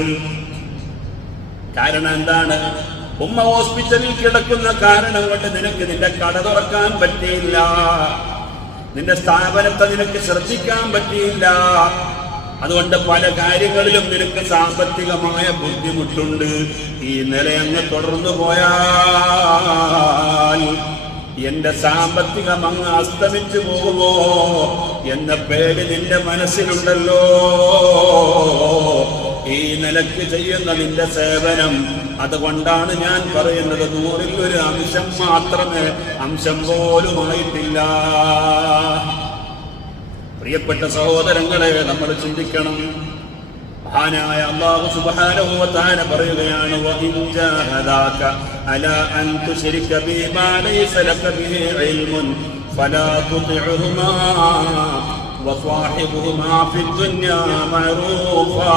കാരണം എന്താണ്? ഉമ്മ ഹോസ്പിറ്റലിൽ കിടക്കുന്ന കാരണം കൊണ്ട് നിനക്ക് നിന്റെ കട തുറക്കാൻ പറ്റിയില്ല, നിന്റെ സ്ഥാപനത്തെ നിനക്ക് ശ്രദ്ധിക്കാൻ പറ്റിയില്ല. അതുകൊണ്ട് പല കാര്യങ്ങളിലും നിനക്ക് സാമ്പത്തികമായ ബുദ്ധിമുട്ടുണ്ട്. ഈ നില അങ്ങ് തുടർന്നു പോയാൽ എന്റെ സാമ്പത്തികം അങ്ങ് അസ്തമിച്ചു പോകുമോ എന്ന പേടി നിന്റെ മനസ്സിലുണ്ടല്ലോ. ഈ നിലക്ക് ചെയ്യുന്ന നിന്റെ സേവനം, അതുകൊണ്ടാണ് ഞാൻ പറയുന്നത് 100ൽ ഒരു അംശം മാത്രമേ, അംശം പോലുമായിട്ടില്ല. പ്രിയപ്പെട്ട സഹോദരങ്ങളെ, നമ്മൾ ചിന്തിക്കണം. മഹാനായ അല്ലാഹു സുബ്ഹാനഹു വ തആല പറയുകയാണ്, വഇൻ ജാഹദാക അലാ അൻ തുശ്രിക ബിമാ ലൈസ ലക ബിഹി ഇൽമുൻ ഫലാ തുതിഉഹുമാ വസാഹിബുഹുമാ ഫിദ്ദുനിയാ മഅറൂഫാ.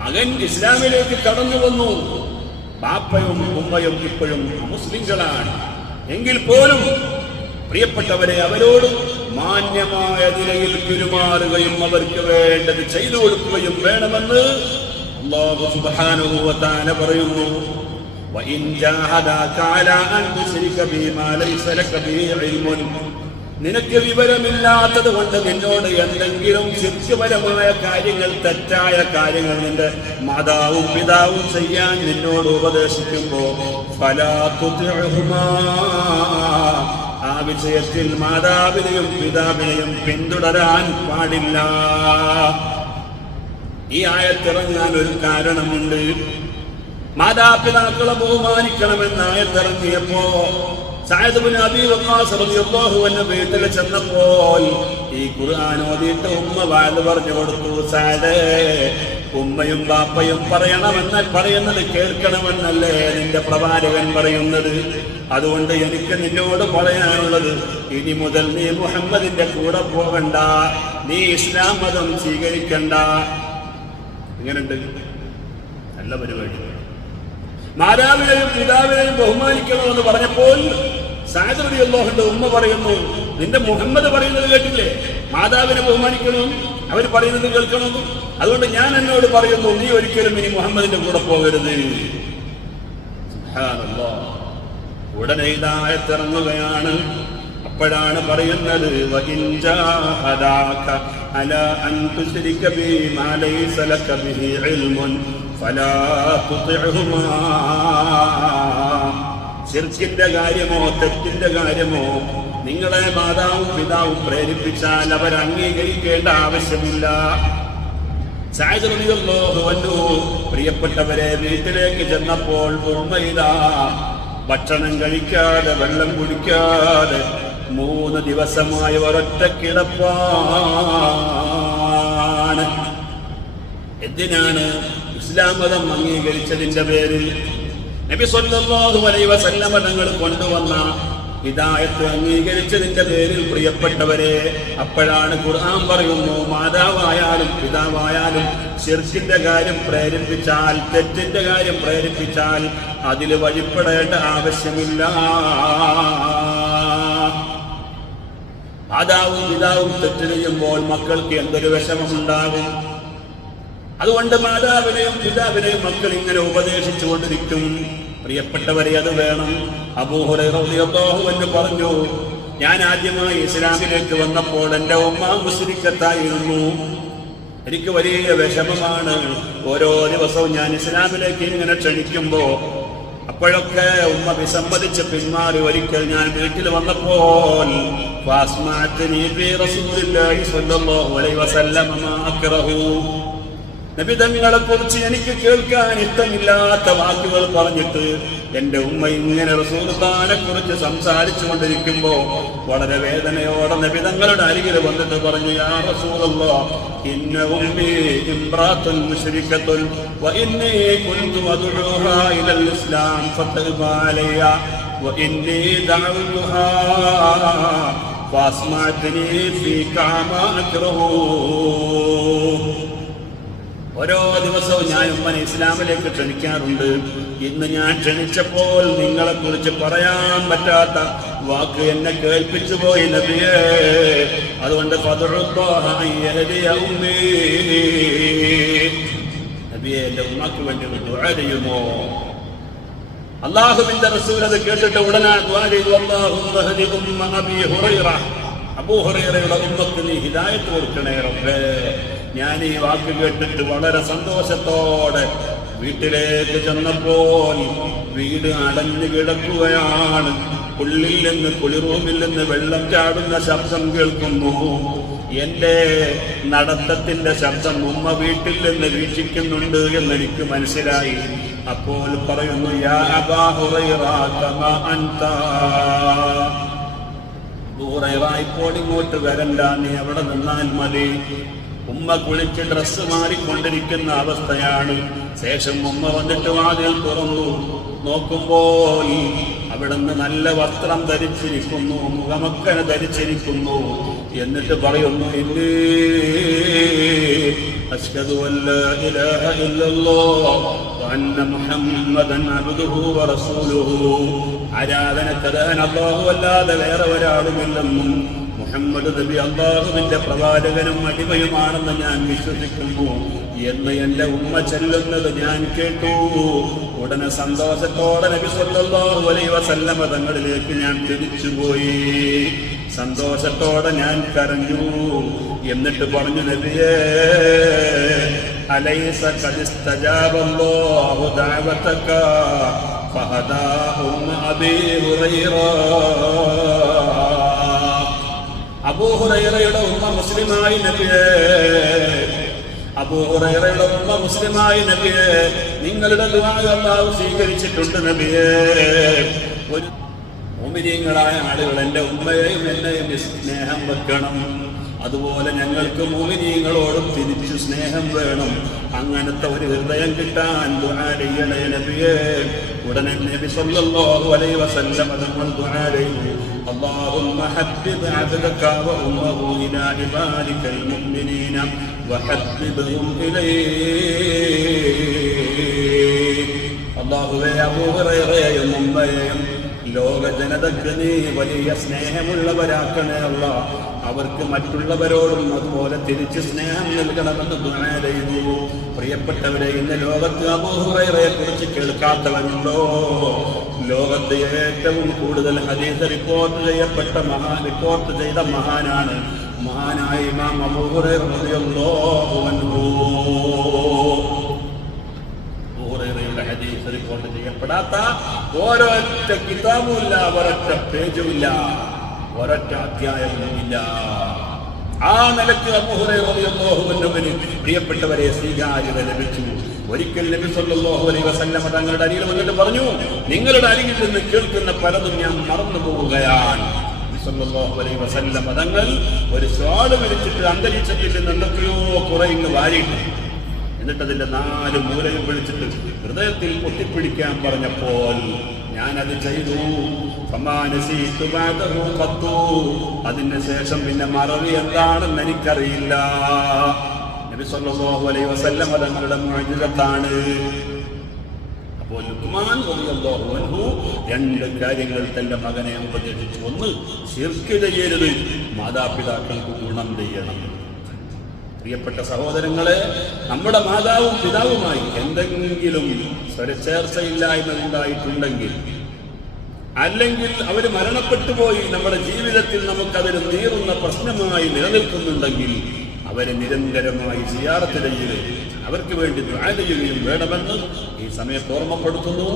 മകൻ ഇസ്ലാമിലേക്ക് കടന്നു വന്നു, ബാപ്പയും ഉമ്മയും ഇപ്പോഴും മുസ്ലിങ്ങളാണ് എങ്കിൽ പോലും പ്രിയപ്പെട്ടവരെ, അവരോട് മാന്യമായ നിലയിൽ പെരുമാറുകയും അവർക്ക് വേണ്ടത് ചെയ്തു കൊടുക്കുകയും വേണമെന്ന് അല്ലാഹു സുബ്ഹാനഹു വ തആല പറയുന്നു. വഇൻ ജാഹദാക അലാ അൻ തുശ്രിക ബിമാ ലൈസ ലക ബിഹി ഇൽമുൻ. നിനക്ക് വിവരമില്ലാത്തത് കൊണ്ട് നിന്നോട് എന്തെങ്കിലും ശിക്ഷപരമായ കാര്യങ്ങൾ, തെറ്റായ കാര്യങ്ങൾ നിന്റെ മാതാവും പിതാവും ചെയ്യാൻ നിന്നോട് ഉപദേശിക്കുമ്പോ ഫലാ തുതിഉഹുമാ. ആ വിഷയത്തിൽ മാതാവിനെയും പിതാവിനെയും പിന്തുടരാൻ പാടില്ല. ഈ ആയത്തിറങ്ങാൻ ഒരു കാരണമുണ്ട്. മാതാപിതാക്കളെ ബഹുമാനിക്കണമെന്ന് ആയത്തിറങ്ങിയപ്പോ സഅദ് ഇബ്നു അബീ വഖാസ് റളിയല്ലാഹു അൻഹു വീട്ടിൽ ചെന്നപ്പോൾ ഈ ഖുർആൻ ഓതിയിട്ട് ഉമ്മ വാല് പറഞ്ഞു കൊടുത്തു, സഅദേ, ഉമ്മയും ബാപ്പയും പറയുന്നത് കേൾക്കണമെന്നല്ലേ നിന്റെ പ്രവാചകൻ പറയുന്നത്? അതുകൊണ്ട് എനിക്ക് നിന്നോട് പറയാനുള്ളത്, ഇനി മുതൽ നീ മുഹമ്മദിന്റെ കൂടെ പോകണ്ട, നീ ഇസ്ലാം മതം സ്വീകരിക്കണ്ട. ഇങ്ങനെയുണ്ട് നല്ല പരിപാടി. മാതാവിനെയും പിതാവിനെയും ബഹുമാനിക്കണമെന്ന് പറഞ്ഞപ്പോൾ സഅദ് റളിയല്ലാഹു അൻഹു ഉമ്മ പറയുന്നു, നിന്റെ മുഹമ്മദ് പറയുന്നത് കേട്ടില്ലേ, മാതാവിനെ ബഹുമാനിക്കണം, അവർ പറയുന്നത് കേൾക്കണം. അതുകൊണ്ട് ഞാൻ എന്നോട് പറയുന്നു, നീ ഒരിക്കലും ഇനി മുഹമ്മദിന്റെ കൂടെ പോകരുത്. സുബ്ഹാനല്ലാഹ്. ഉടനെ ഹിദായത്തിറങ്ങുകയാണ്. അപ്പോഴാണ് പറയുന്നത്, വഇൻ ജാഹദാക അലാ അൻ തുശ്രിക ബി മാ ലൈസ ലക ബിഹി ഇൽമുൻ ഫലാ തുതിഉഹുമാ. ശിർക്കിന്റെ കാര്യമോ തെറ്റിന്റെ കാര്യമോ നിങ്ങളെ മാതാവും പിതാവും പ്രേരിപ്പിച്ചാൽ അവർ അംഗീകരിക്കേണ്ട ആവശ്യമില്ല. സഅദ് റളിയല്ലാഹു അൻഹു പ്രിയപ്പെട്ടവരെ വീട്ടിലേക്ക് ചെന്നപ്പോൾ ഉമ്മയിതാ ഭക്ഷണം കഴിക്കാതെ വെള്ളം കുടിക്കാതെ 3 ദിവസമായി ഒരൊറ്റ കിടപ്പാണ്. എന്തിനാണ്? ഇസ്ലാം മതം അംഗീകരിച്ചതിന്റെ പേരിൽ. നബി സല്ലല്ലാഹു അലൈഹി വസല്ലമ തങ്ങൾ കൊണ്ടുവന്ന ഹിദായത്ത് അംഗീകരിച്ചതിന്റെ പേരിൽ പ്രിയപ്പെട്ടവരെ, അപ്പോഴാണ് ഖുർആൻ പറയുന്നു, മാതാവായാലും പിതാവായാലും ശിർക്കിന്റെ കാര്യം പ്രേരിപ്പിച്ചാൽ, തെറ്റിന്റെ കാര്യം പ്രേരിപ്പിച്ചാൽ അതിൽ വഴിപ്പെടേണ്ട ആവശ്യമില്ല. മാതാവും പിതാവും തെറ്റ് ചെയ്യുമ്പോൾ മക്കൾക്ക് എന്തൊരു വിഷമമുണ്ടാകും. അതുകൊണ്ട് മാതാവിനെയും പിതാവിനെയും മക്കൾ ഇങ്ങനെ ഉപദേശിച്ചുകൊണ്ടിരിക്കും. പ്രിയപ്പെട്ടവരെ, അത് വേണം. അബൂ ഹുറൈറ റളിയല്ലാഹു അൻഹു പറഞ്ഞു, ഞാൻ ആദ്യമായി ഇസ്ലാമിലേക്ക് വന്നപ്പോൾ എൻ്റെ ഉമ്മ മുശ്രിക്കത്തായിരുന്നു. എനിക്ക് വലിയ വിഷമമാണ്. ഓരോ ദിവസവും ഞാൻ ഇസ്ലാമിലേക്ക് ഇങ്ങനെ ക്ഷണിക്കുമ്പോ അപ്പോഴൊക്കെ ഉമ്മ വിസമ്മതിച്ച് പിന്മാറി. ഒരിക്കൽ ഞാൻ വീട്ടിൽ വന്നപ്പോൾ നബി തങ്ങളെ കുറിച്ച് എനിക്ക് കേൾക്കാൻ ഇഷ്ടമില്ലാത്ത വാക്കുകൾ പറഞ്ഞിട്ട് എന്റെ ഉമ്മ ഇങ്ങനെ റസൂലുള്ളാഹിനെ കുറിച്ച് സംസാരിച്ചു കൊണ്ടിരിക്കുമ്പോ വളരെ വേദനയോടെ നബി തങ്ങളുടെ അരികിൽ വന്നിട്ട് പറഞ്ഞു, യാ റസൂലല്ലാഹ്, ഇന്ന ഉമ്മി ഇംറാത്തുൻ മുശ്രികത്തുൻ വ ഇന്നി കുൻതു അദ്ഉഹാ ഇലൽ ഇസ്ലാം ഫതബ അലയ്യ വ ഇന്നി ദഅഉഹാ ഫസ്മഅത്നി ഫീക മാ അക്റഹു. ഓരോ ദിവസവും ഞാൻ ഉമ്മനെ ഇസ്ലാമിലേക്ക് ക്ഷണിക്കാറുണ്ട്. ഇന്ന് ഞാൻ ക്ഷണിച്ചപ്പോൾ നിങ്ങളെ കുറിച്ച് പറയാൻ പറ്റാത്ത വാക്ക് എന്നെ കേൾപ്പിച്ചു പോയി നബിയേ. അതുകൊണ്ട് നബിയെ, എന്റെ ഉമ്മക്ക് വേണ്ടി ദുആ ചെയ്യുമോ? അല്ലാഹുവിന്റെ റസൂൽ അത് കേട്ടിട്ട് ഉടനെ ദുആ ചെയ്തു, അല്ലാഹുമ്മ ഹദി ഉമ്മ അബീ ഹുറൈറ, അബൂ ഹുറൈറയുടെ ഉമ്മക്ക് നീ ഹിദായത്ത് കൊടുക്കണേ റബ്ബേ. ഞാൻ ഈ വാക്ക് കേട്ടിട്ട് വളരെ സന്തോഷത്തോടെ വീട്ടിലേക്ക് ചെന്നപ്പോൾ വീട് അടഞ്ഞു കിടക്കുകയാണ്. ഉള്ളിൽ നിന്ന് കുളിറൂമിൽ നിന്ന് വെള്ളം ചാടുന്ന ശബ്ദം കേൾക്കുന്നു. എന്റെ നടത്തത്തിന്റെ ശബ്ദം ഉമ്മ വീട്ടിൽ നിന്ന് വീക്ഷിക്കുന്നുണ്ട് എന്നെനിക്ക് മനസ്സിലായി. അപ്പോൾ പറയുന്നു, യാ അബാ ഹുറൈറ കമാ അൻത, ഇപ്പോൾ ഇങ്ങോട്ട് വരണ്ട, നീ അവിടെ നിന്നാൽ മതി. ഉമ്മ കുളിച്ച് ഡ്രസ്സ് മാറിക്കൊണ്ടിരിക്കുന്ന അവസ്ഥയാണ്. ശേഷം ഉമ്മ വന്നിട്ട് വാതിൽ തുറന്നു നോക്കുമ്പോൾ അവിടുന്ന് നല്ല വസ്ത്രം ധരിച്ചിരിക്കുന്നു, മുഖമക്കനെ ധരിച്ചിരിക്കുന്നു. എന്നിട്ട് പറയുന്നു, ഇന്നീ അശ്ഹദു അല്ലാ ഇലാഹ ഇല്ലല്ലാഹ് വ അന്ന മുഹമ്മദൻ അബ്ദുഹു വ റസൂലുഹു. ആരാധനക്കർഹൻ അല്ലാഹു അല്ലാതെ വേറെ ഒരാളുമില്ലെന്നും മുഹമ്മദ് നബി അല്ലാഹുവിന്റെ പ്രവാചകനും അടിമയുമാണെന്ന് ഞാൻ വിശ്വസിക്കുന്നു എന്ന് എന്റെ ഉമ്മ ചൊല്ലുന്നത് ഞാൻ കേട്ടു. ഉടനെ സന്തോഷത്തോടെ നബി സല്ലല്ലാഹു അലൈഹി വസല്ലമ തങ്ങളിലേക്ക് ഞാൻ തിരിച്ചുപോയി. സന്തോഷത്തോടെ ഞാൻ കരഞ്ഞു. എന്നിട്ട് പറഞ്ഞു, നബിയേ, അലൈസ ഖദ് ഇസ്തജാബ അല്ലാഹു ദഅവതക ഫഹദാ ഉമ്മ അബീ ഹുറൈറ. അബൂ ഹുറൈറയുടെ ഉമ്മ മുസ്ലിമായി നബിയേ, അബൂ ഹുറൈറയുടെ ഉമ്മ മുസ്ലിമായി നബിയേ, നിങ്ങളുടെ ദുആ അല്ലാഹു സ്വീകരിച്ചിട്ടുണ്ട് നബിയേ. ഒരു മുഅ്മിനീങ്ങളായ ആളുകൾ എൻ്റെ ഉമ്മയെയും എന്നെയും സ്നേഹം വെക്കണം. അതുപോലെ ഞങ്ങൾക്ക് മുഅ്മിനീങ്ങളോടും തിരിച്ചു സ്നേഹം വേണം. അങ്ങനത്തെ ഒരു ഹൃദയം കിട്ടാൻ ദുആ ചെയ്യണേ നബിയേ. ഉടനെ നബി സല്ലല്ലാഹു അലൈഹി വസല്ലം തങ്ങൾ ദുആ ചെയ്തു, اللهم حبب عبدك وأمه إلى عبادك المؤمنين وحببهم إليك. അല്ലാഹുവേ, അബൂ ഹുറൈറയെയും ഉമ്മയെയും ലോക ജനതയ്ക്ക് നീ വലിയ സ്നേഹമുള്ളവരാക്കണേ അല്ലാഹ്. അവർക്ക് മറ്റുള്ളവരോടും അതുപോലെ തിരിച്ച് സ്നേഹം നൽകണമെന്ന് ദുആ ചെയ്തു. പ്രിയപ്പെട്ടവരെ, ഇന്ന് ലോകത്ത് അബൂ ഹുറൈറയെ കുറിച്ച് കേൾക്കാത്തവരുണ്ടോ? ലോകത്ത് ഏറ്റവും കൂടുതൽ ഹദീസ് റിപ്പോർട്ട് ചെയ്ത മഹാനാണ് മഹാനായ ഇമാം അബൂ ഹുറൈറ റളിയല്ലാഹു അൻഹു. അബൂ ഹുറൈറയുടെ ഹദീസ് റിപ്പോർട്ട് ചെയ്യപ്പെടാത്ത ഒരൊറ്റ കിതാബുമില്ല, ഒരൊറ്റ പേജുമില്ല, ഒരൊറ്റ അധ്യായവുമില്ല. ആ നിലക്ക് അബൂ ഹുറൈറ റളിയല്ലാഹു അൻഹുവിന് പ്രിയപ്പെട്ടവരെ സ്വീകാര്യത ലഭിച്ചു. ഒരിക്കൽ നബി സല്ലല്ലാഹു അലൈഹി വസല്ലം തങ്ങളുടെ അരികിൽ വന്നിട്ട് പറഞ്ഞു, നിങ്ങളുടെ അരികിൽ നിന്ന് കേൾക്കുന്ന പലതും ഞാൻ മറന്നു പോവുകയാണ്. നബി സല്ലല്ലാഹു അലൈഹി വസല്ലം തങ്ങൾ ഒരു സ്വാട് വിരിച്ചിട്ട് അന്തരീക്ഷത്തിൽ നിന്ന് എന്തൊക്കെയോ കുറെ ഇങ്ങ് വാരിയിട്ട്, എന്നിട്ട് അതിന്റെ 4 മൂലയും പിടിച്ചിട്ട് ഹൃദയത്തിൽ പൊട്ടിപ്പിടിക്കാൻ പറഞ്ഞപ്പോൾ ഞാനത് ചെയ്തു. അതിന് ശേഷം പിന്നെ മറവി എന്താണെന്ന് എനിക്കറിയില്ല. നബി സല്ലല്ലാഹു അലൈഹി വസല്ലം തങ്ങളുടെ മുഅ്ജിസത്താണ്. അപ്പോൾ ലുഖ്മാൻ റളിയല്ലാഹു അൻഹു 2 കാര്യങ്ങൾ തന്റെ മകനെ ഉപദേശിച്ചു. ഒന്ന്, ശിർക്ക് ചെയ്യരുത്, മാതാപിതാക്കൾക്ക് ഗുണം ചെയ്യണം. പ്രിയപ്പെട്ട സഹോദരങ്ങളെ, നമ്മുടെ മാതാവും പിതാവുമായി എന്തെങ്കിലും ചേർച്ചയില്ലായ്മ ഉണ്ടായിട്ടുണ്ടെങ്കിൽ, അല്ലെങ്കിൽ അവർ മരണപ്പെട്ടു പോയി നമ്മുടെ ജീവിതത്തിൽ നമുക്കതൊരു നീറുന്ന പ്രശ്നമായി നിലനിൽക്കുന്നുണ്ടെങ്കിൽ അവരെ നിരന്തരമായി സിയാറത്ത് ചെയ്യുകയും അവർക്ക് വേണ്ടി ദുആ ചെയ്യുകയും വേണമെന്ന് ഈ സമയത്ത് ഓർമ്മപ്പെടുത്തുന്നു.